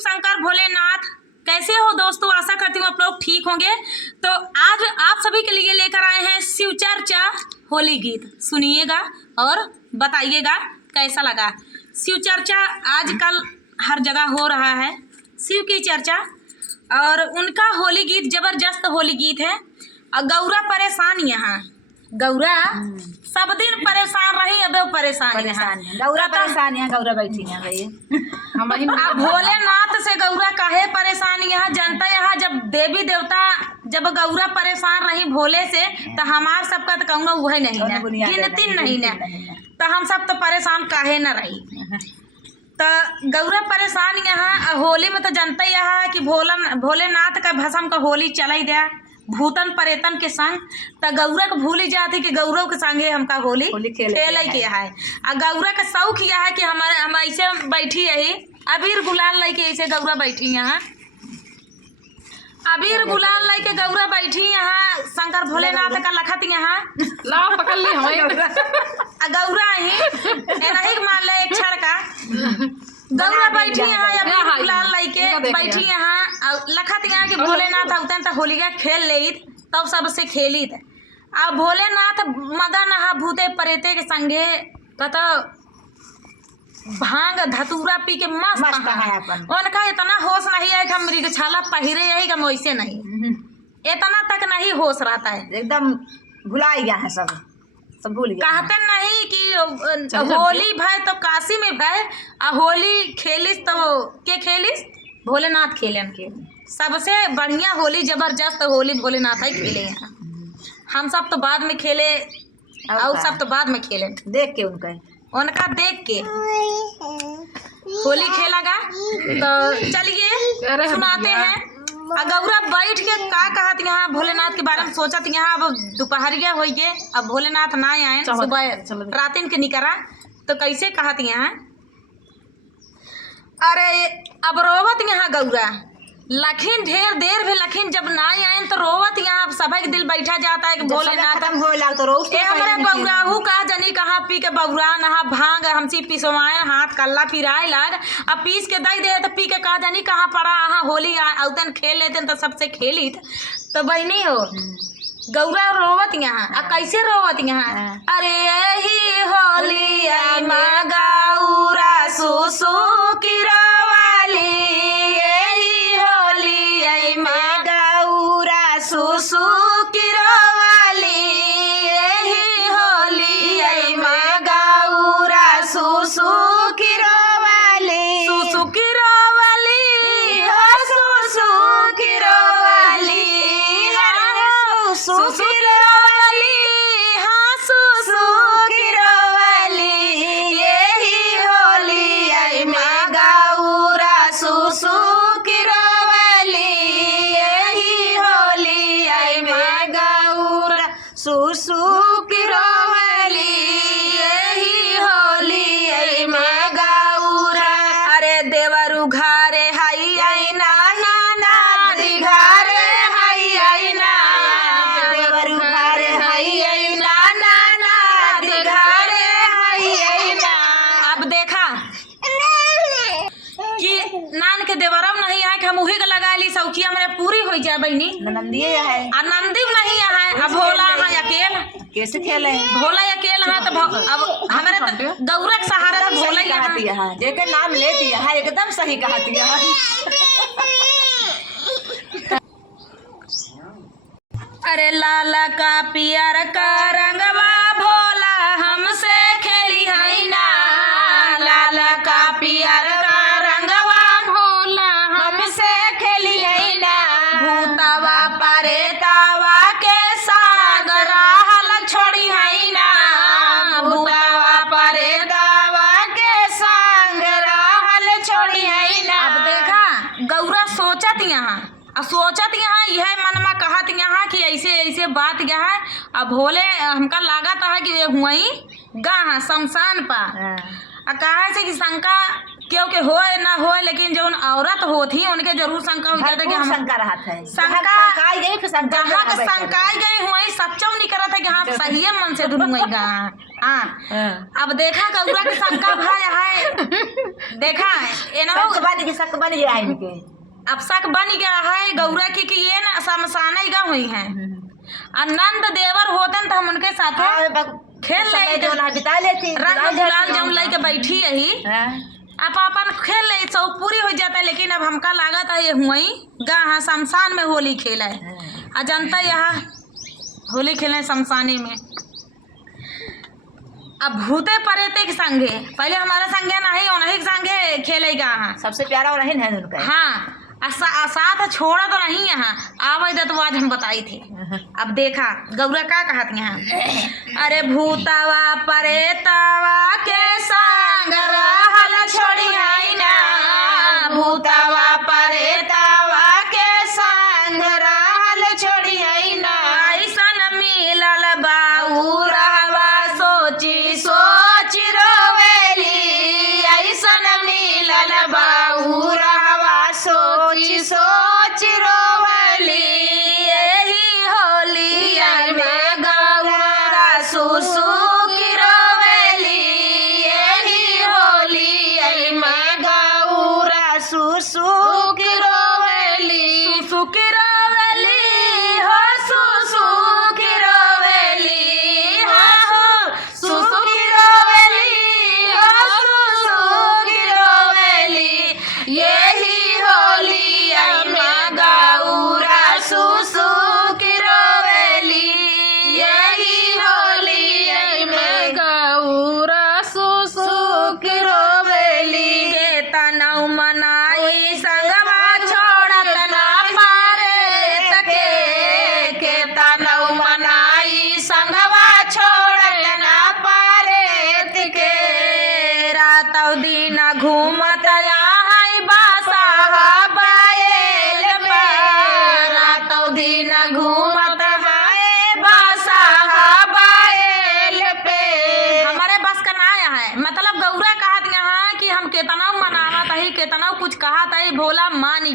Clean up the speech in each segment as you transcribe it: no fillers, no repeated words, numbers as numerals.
शंकर भोलेनाथ। कैसे हो दोस्तों? आशा करती हूँ आप लोग ठीक होंगे। तो आज आप सभी के लिए लेकर आए हैं शिव चर्चा होली गीत। सुनिएगा और बताइएगा कैसा लगा। शिव चर्चा आजकल हर जगह हो रहा है, शिव की चर्चा, और उनका होली गीत जबरदस्त होली गीत है। और गौरा परेशान यहाँ, गौरा सब दिन परेशान रही, अब परेशान गौरा परेशान है, गौरा बैठी है भैया। भोलेनाथ से गौरा काहे परेशान यहाँ जनता। यहाँ जब देवी देवता जब गौरा परेशान रही भोले से, तो हमार सबका तो कहूँगा वही नहीं ना, गिनती नहीं ना, तो हम सब तो परेशान काहे न रही। तो गौरा परेशान यहाँ होली में तो जनता यहाँ कि भोलेनाथ का भसम का होली चलाई दिया भूतन परेतन के संग। तो गौरा को भूल ही जाती कि गौरव के संगे हमका होली खेल के है। आ गौरा का शौक यह है कि हम ऐसे बैठी यही अबीर गुलाल लेके ऐसे गौरा बैठी यहाँ, अबीर गुलाल लेके गौरा बैठी यहाँ। शंकर भोलेनाथ का लखत यहाँ ला पकड़ ली हमें गौरा ही मान ले एक क्षण का गौरा बैठी यहाँ अबीर गुलाल लेके बैठी यहाँ लखत यहाँ कि भोलेनाथ होते तो होलिका खेल ले तब सबसे खेली। अब भोलेनाथ मदन भूते परेते के संगे कत भांग धतूरा पी के मस्त है। उनका इतना होश नहीं है कि हम मृगछाला पहिरे यही कि वैसे नहीं, इतना तक नहीं होश रहता है, एकदम भुला गया है, सब भूल गया। कहते नहीं कि होली भाई तो काशी में भाई होली खेलिस तो के खेलिस भोलेनाथ खेलन के। सबसे बढ़िया होली जबरदस्त होली भोलेनाथ ही खेले हैं। हम सब तो बाद में खेले और सब तो बाद में खेले देख के उनका देख के होली खेलागा। तो चलिए सुनाते हैं। गौरा बैठ के का कहत यहाँ भोलेनाथ के बारे में सोचत यहाँ। अब दोपहरिया हो गए, अब भोलेनाथ ना आए, सुबह रातिन के निकरा तो कैसे कहत यहाँ। अरे अब रोवत यहाँ गौरा लखीन ढेर देर भी लखीन जब ना आए तो रोवत यहाँ। सभी दिल बैठा जाता है कि भोलेनाथ हमारे बौराहू का जनी कहाँ पी के बौरा नहा भांग हमसी पिसवाए हाथ कल्ला पिराए लाग। अब पीस के दई दे तो पी के कहा जनी कहाँ पड़ा हाँ होली औतन खेल लेते तो सबसे खेली तो बहनी हो गौरा रोवत यहाँ। कैसे रोवत यहाँ? अरे यही होली माँ गौरा सुसु की रोवाली, यही होली माँ गौरा सुसु की रोवाली, यही होली माँ गौरा सुसु की रोवाली, सुसु की रोवाली हो सुसु की रोवाली, सुसु की रोवाली हाँ सुसु की रोवाली, यही होली आई माँ गौरा सुसु की रोवाली, यही होली आई माँ गौरा सुसु की रोवाली, यही होली आई माँ गौरा। अरे देवरु घरे हाई आई ना ना ना घरे हाई आई ना, देवरु घरे हाई आई ना ना ना घरे हाई आई ना। अब देखा कि नान के देवरम नहीं है कि हम उही के लगा ली सौखी हमारे पूरी हो जाए बहनी। नंदी है नंदी नहीं है, अब भोला है अकेल कैसे खेले भोला अकेल है। तो अब हमारे गौरा के सहारा तो भोला ही है। जेके नाम लेती है एकदम सही कहती है। अरे लाला का पियर का रंगवा भोला हमसे खेली है ना, लाला का पियर का रंगवा भोला हमसे खेली है ना। भूतवा परेतवा के सागर हल छोड़ी है ना, भूतवा परेतवा के सागर हल छोड़ी है ना। अब देखा गौरा सोचत यहाँ यह मन में कहत यहाँ कि ऐसे ऐसे बात यहाँ। अब भोले हमका लागत है कि हुई गा शमशान पर कहा से कि शंका क्योंकि हो ना हो, लेकिन जो औरत होती उनके जरूर शंका हो जाता है कि हम शंका रहा था शंका शंकाई गई फिर शंका जहाँ के शंकाई गई हुई सच्चा नहीं करा था कि हाँ सही मन से दुलूंगा। हाँ अब देखा गौरा के शंका भाई है, देखा ये ना शक बन गया इनके। अब शक बन गया है गौरा की कि ये ना शमशाना ही गई है। नंद देवर होते तो हम उनके साथ खेल ले बिता लेती रंग गुलाल जम लई के बैठी रही, अब अपन खेल ले सब पूरी हो जाता है। लेकिन अब हमका लागत है ये हुई गा शमशान में होली खेला है, आ जनता यहाँ होली खेले शमशाने में। अब भूते परेते के संगे पहले हमारा संगे नहीं उन्हीं के संगे खेलेगा। सबसे प्यारा और है उनका। हाँ साथ छोड़ा तो नहीं यहाँ आवे तो आज हम बताई थे। अब देखा गौरा का कहत यहाँ, अरे भूतावा परेतावा के संग रहल छोड़ी है ना, भूतावा परेतावा के संग रहल छोड़ी है ना, ऐसन मिलल बाऊरावा सोची सोची रोवेली, ऐसन मिलल बाऊरावा सोची सोची रोवली, यही होली में गौरा सुसु की रोवली, यही होली में गौरा सुसु की रोवली, सुसु की रोवली हो सुसु की रोवली, हो सुसु की रोवली हो सुसु की रोवली, यही होली में गौरा सुसु की रोवली, यही होली में गौरा सुसु की रोवली, के तनौ मनाई संगवा छोड़त ना पारे के तनौ मनाई संगवा छोड़त ना पारे के, रातौ दिन घूमत आई बासा बायल पर, रातौ दिन घूमत आए बासा बायल पे। हमारे बस का ना है मतलब गौरा कहत यहाँ कि हम केतना मनावत ही केतना कुछ कहत है, भोला मान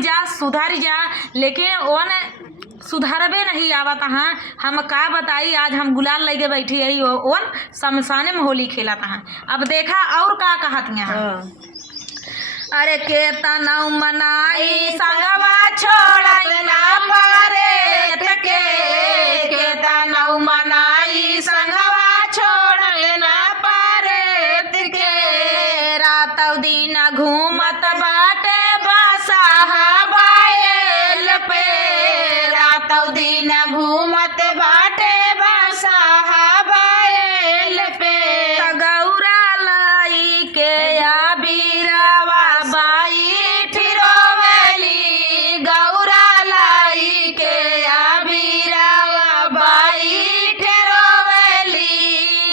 जा सुधर जा, लेकिन ओन सुधरबे नहीं आवत। हाँ हम का बताई आज हम गुलाल लेके बैठी है ओन शमशाने में होली खेलत हैं। अब देखा और का कहत यहाँ, अरे केतना मनाई संगवा छोड़त ना पारे के, केतना मनाई संगवा छोड़त ना पारे के, रातौ दिन घूमत बाटे बासा बायल पे, रातौ दिन घूमत बाटे बासा बायल पे, गौरा लाई के या बीरावा बाई ठिरोवली, गौरा लाई के या बीरावा बाई ठिरोवली,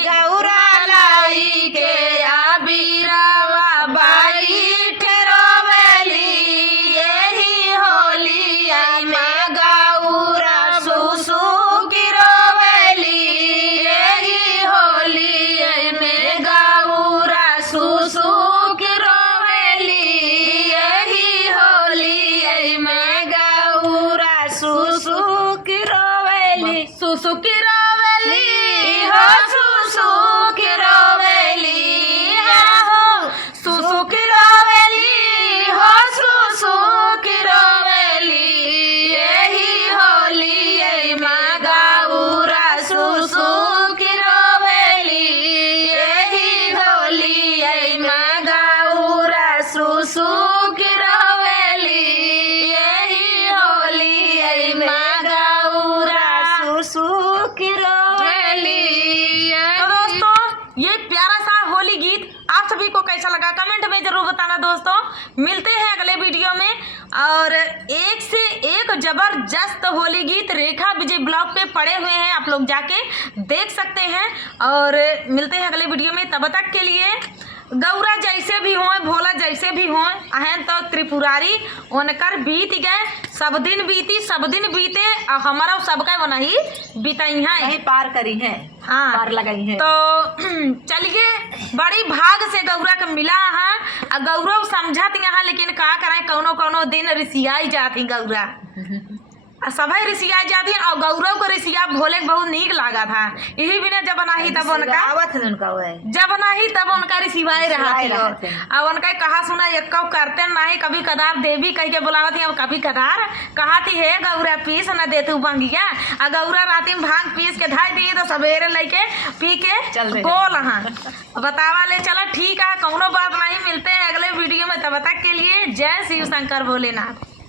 गौरा लाई के या बीरावा बाई ठिरोवली, यही होली में गौरा सुसु की रोवली, यही होली में गौरा सुसु की रोवली, यही होली में गौरा सुसु की रोवली, सुसु की रोवली हो सुसु की रोवली, हो सुसु की रोवली हो सुसु की रोवली, यही होली में गौरा सुसु की रोवली, यही होली में गौरा सुसु की रोवली, यही होली में गौरा सुसु की रोवली। तो दोस्तों ये प्यारा सा होली गीत आप सभी को कैसा लगा कमेंट में जरूर बताना दोस्तों। मिलते हैं अगले वीडियो में और एक से एक जबरदस्त होली गीत रेखा विजय ब्लॉग पे पड़े हुए हैं, आप लोग जाके देख सकते हैं। और मिलते हैं अगले वीडियो में, तब तक के लिए गौरा जैसे भी होए भोला जैसे भी होए अहन तो त्रिपुरारी उनकर बीत गए सब दिन बीते और हमारा सबका वना ही बीतई है नहीं पार करी है हाँ पार लगाई है तो चलिए बड़ी भाग से गौरा के मिला है और गौरव समझत यहाँ लेकिन का करें कौनो कौनो दिन रिसियाई जाती गौरा सभी रिसिया जाती और गौरव को रिसिया भोले के बहुत नीक लगा था यही बिना जब नाही तब उनका जब नाही तब उनका रिसिवाई रहा थी और उनका कहा सुना एक करते नहीं कभी कदार देवी कह के बुलावती अब कभी कदार कहा थी हे गौरा पीस न दे तू बंगिया और गौरा राती में भांग पीस के धाई दी तो सवेरे लेके पी के गोल हाँ बतावा ले चलो ठीक है कौनो बात नहीं मिलते हैं अगले वीडियो में तब तक के लिए जय शिव शंकर भोलेनाथ।